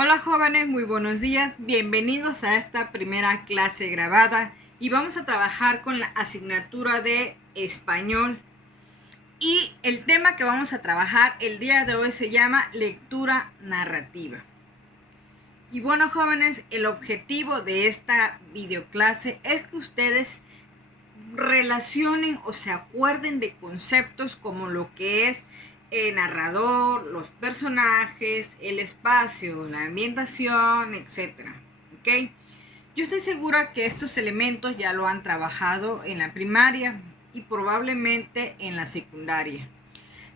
Hola jóvenes, muy buenos días, bienvenidos a esta primera clase grabada y vamos a trabajar con la asignatura de español y el tema que vamos a trabajar el día de hoy se llama lectura narrativa. Y bueno jóvenes, el objetivo de esta videoclase es que ustedes relacionen o se acuerden de conceptos como lo que es el narrador, los personajes, el espacio, la ambientación, etc. ¿Ok? Yo estoy segura que estos elementos ya lo han trabajado en la primaria y probablemente en la secundaria.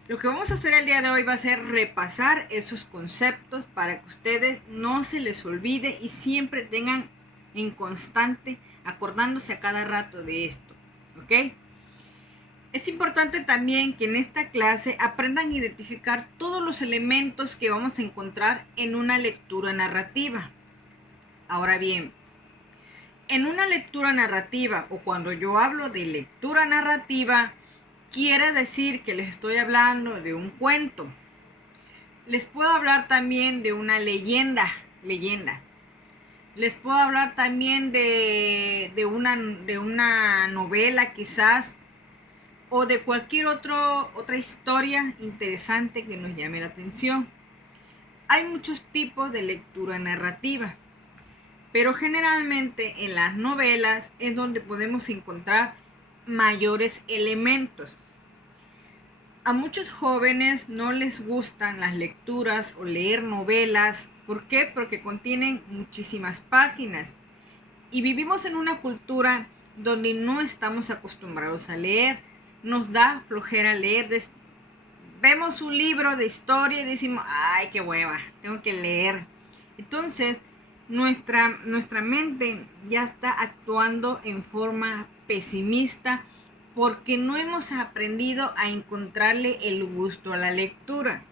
Lo que vamos a hacer el día de hoy va a ser repasar esos conceptos para que ustedes no se les olvide y siempre tengan en constante acordándose a cada rato de esto. ¿Ok? Es importante también que en esta clase aprendan a identificar todos los elementos que vamos a encontrar en una lectura narrativa. Ahora bien, en una lectura narrativa o cuando yo hablo de lectura narrativa, quiere decir que les estoy hablando de un cuento. Les puedo hablar también de una leyenda. Les puedo hablar también de una novela quizás o de cualquier otra historia interesante que nos llame la atención. Hay muchos tipos de lectura narrativa, pero generalmente en las novelas es donde podemos encontrar mayores elementos. A muchos jóvenes no les gustan las lecturas o leer novelas. ¿Por qué? Porque contienen muchísimas páginas y vivimos en una cultura donde no estamos acostumbrados a leer. Nos da flojera leer. Vemos un libro de historia y decimos, ay, qué hueva, tengo que leer. Entonces, nuestra mente ya está actuando en forma pesimista porque no hemos aprendido a encontrarle el gusto a la lectura.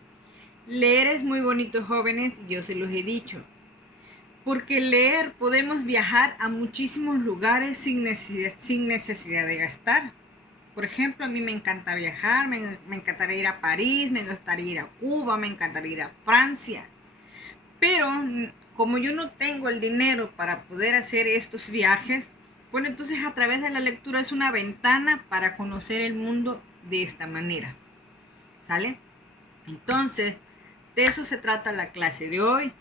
Leer es muy bonito, jóvenes, yo se los he dicho. Porque leer podemos viajar a muchísimos lugares sin necesidad de gastar. Por ejemplo, a mí me encanta viajar, me encantaría ir a París, me encantaría ir a Cuba, me encantaría ir a Francia. Pero como yo no tengo el dinero para poder hacer estos viajes, bueno, entonces a través de la lectura es una ventana para conocer el mundo de esta manera. ¿Sale? Entonces, de eso se trata la clase de hoy,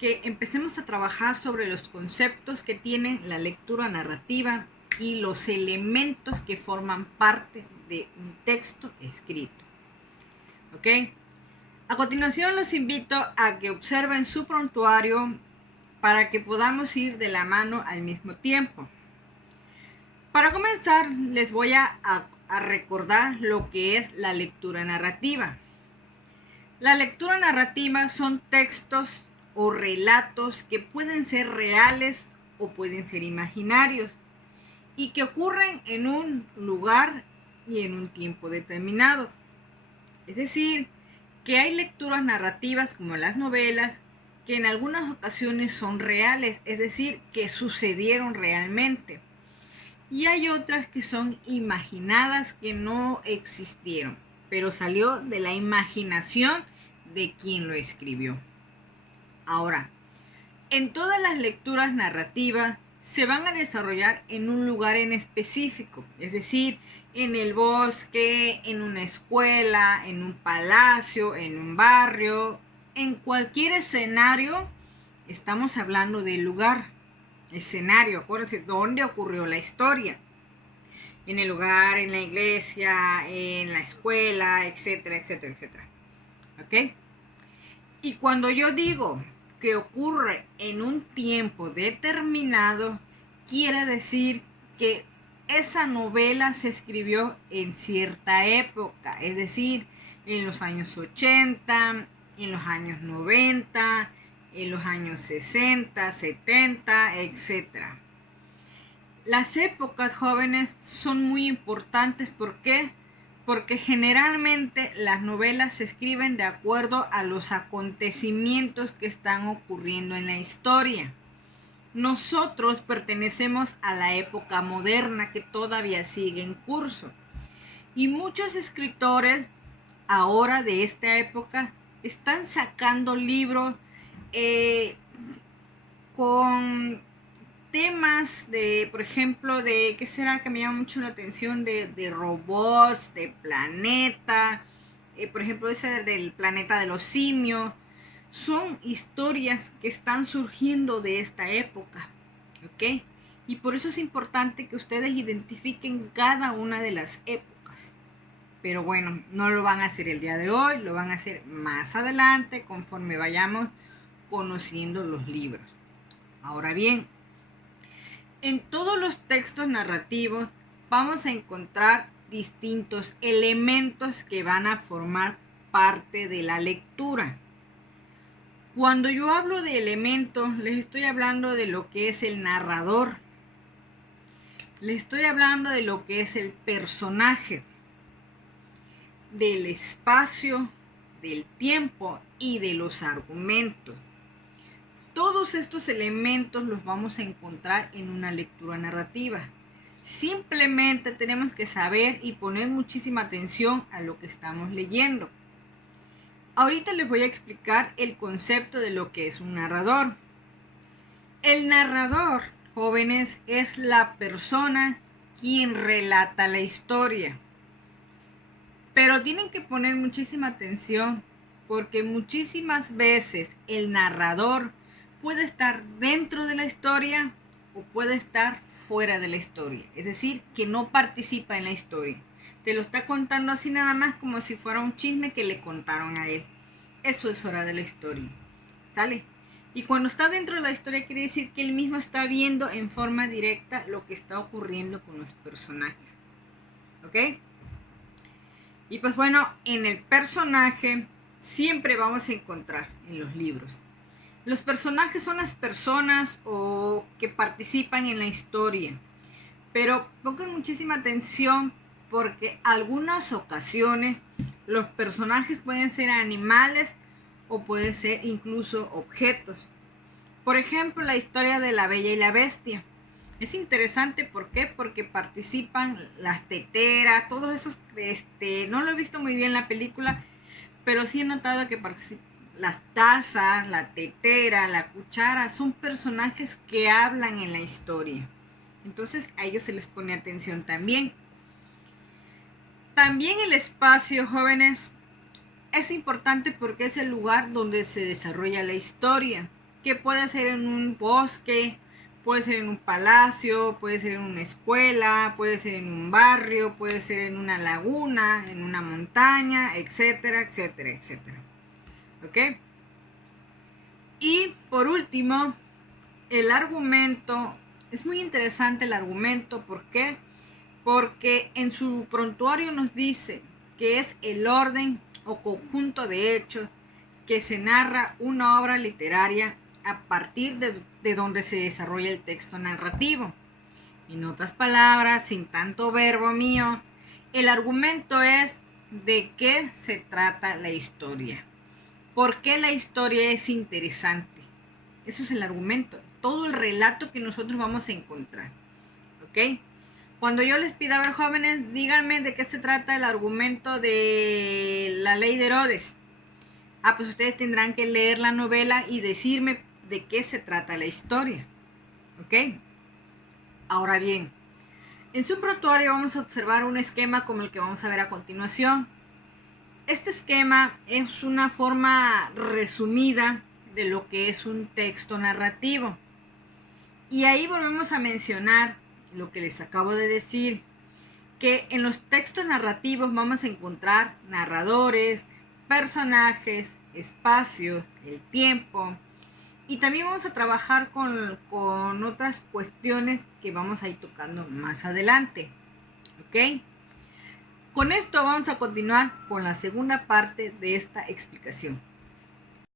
que empecemos a trabajar sobre los conceptos que tiene la lectura narrativa y los elementos que forman parte de un texto escrito. ¿Ok? A continuación los invito a que observen su prontuario para que podamos ir de la mano al mismo tiempo. Para comenzar, les voy a recordar lo que es la lectura narrativa. La lectura narrativa son textos o relatos que pueden ser reales o pueden ser imaginarios y que ocurren en un lugar y en un tiempo determinado. Es decir, que hay lecturas narrativas como las novelas que en algunas ocasiones son reales, es decir, que sucedieron realmente. Y hay otras que son imaginadas, que no existieron, pero salió de la imaginación de quien lo escribió. Ahora, en todas las lecturas narrativas se van a desarrollar en un lugar en específico, es decir, en el bosque, en una escuela, en un palacio, en un barrio, en cualquier escenario. Estamos hablando del lugar, escenario, acuérdense dónde ocurrió la historia. En el lugar, en la iglesia, en la escuela, etcétera, etcétera, etcétera. ¿Ok? Y cuando yo digo que ocurre en un tiempo determinado, quiere decir que esa novela se escribió en cierta época, es decir, en los años 80, en los años 90, en los años 60, 70, etc. Las épocas, jóvenes, son muy importantes. ¿Por qué? Porque generalmente las novelas se escriben de acuerdo a los acontecimientos que están ocurriendo en la historia. Nosotros pertenecemos a la época moderna que todavía sigue en curso. Y muchos escritores ahora de esta época están sacando libros con temas de, por ejemplo, de, ¿qué será que me llama mucho la atención? De robots, de planeta, por ejemplo, ese del planeta de los simios. Son historias que están surgiendo de esta época, ¿ok? Y por eso es importante que ustedes identifiquen cada una de las épocas. Pero bueno, no lo van a hacer el día de hoy, lo van a hacer más adelante conforme vayamos conociendo los libros. Ahora bien, en todos los textos narrativos vamos a encontrar distintos elementos que van a formar parte de la lectura. Cuando yo hablo de elementos, les estoy hablando de lo que es el narrador. Les estoy hablando de lo que es el personaje, del espacio, del tiempo y de los argumentos. Todos estos elementos los vamos a encontrar en una lectura narrativa. Simplemente tenemos que saber y poner muchísima atención a lo que estamos leyendo. Ahorita les voy a explicar el concepto de lo que es un narrador. El narrador, jóvenes, es la persona quien relata la historia. Pero tienen que poner muchísima atención porque muchísimas veces el narrador puede estar dentro de la historia o puede estar fuera de la historia. Es decir, que no participa en la historia. Te lo está contando así nada más como si fuera un chisme que le contaron a él. Eso es fuera de la historia. ¿Sale? Y cuando está dentro de la historia quiere decir que él mismo está viendo en forma directa lo que está ocurriendo con los personajes. ¿Ok? Y pues bueno, en el personaje siempre vamos a encontrar en los libros. Los personajes son las personas o que participan en la historia. Pero pongan muchísima atención porque algunas ocasiones los personajes pueden ser animales o pueden ser incluso objetos. Por ejemplo, la historia de La Bella y la Bestia. Es interesante, ¿por qué? Porque participan las teteras, todos esos, no lo he visto muy bien la película, pero sí he notado que participan las tazas, la tetera, la cuchara, son personajes que hablan en la historia. Entonces a ellos se les pone atención también. También el espacio, jóvenes, es importante porque es el lugar donde se desarrolla la historia, que puede ser en un bosque, puede ser en un palacio, puede ser en una escuela, puede ser en un barrio, puede ser en una laguna, en una montaña, etcétera, etcétera, etcétera. ¿Ok? Y por último, el argumento. Es muy interesante el argumento. ¿Por qué? Porque en su prontuario nos dice que es el orden o conjunto de hechos que se narra una obra literaria a partir de donde se desarrolla el texto narrativo. En otras palabras, sin tanto verbo mío, el argumento es de qué se trata la historia. ¿Por qué la historia es interesante? Eso es el argumento, todo el relato que nosotros vamos a encontrar. ¿Ok? Cuando yo les pida, a ver, jóvenes, díganme de qué se trata el argumento de la ley de Herodes. Pues ustedes tendrán que leer la novela y decirme de qué se trata la historia. ¿Ok? Ahora bien, en su prontuario vamos a observar un esquema como el que vamos a ver a continuación. Este esquema es una forma resumida de lo que es un texto narrativo. Y ahí volvemos a mencionar lo que les acabo de decir, que en los textos narrativos vamos a encontrar narradores, personajes, espacios, el tiempo, y también vamos a trabajar con otras cuestiones que vamos a ir tocando más adelante. ¿Ok? Con esto vamos a continuar con la segunda parte de esta explicación.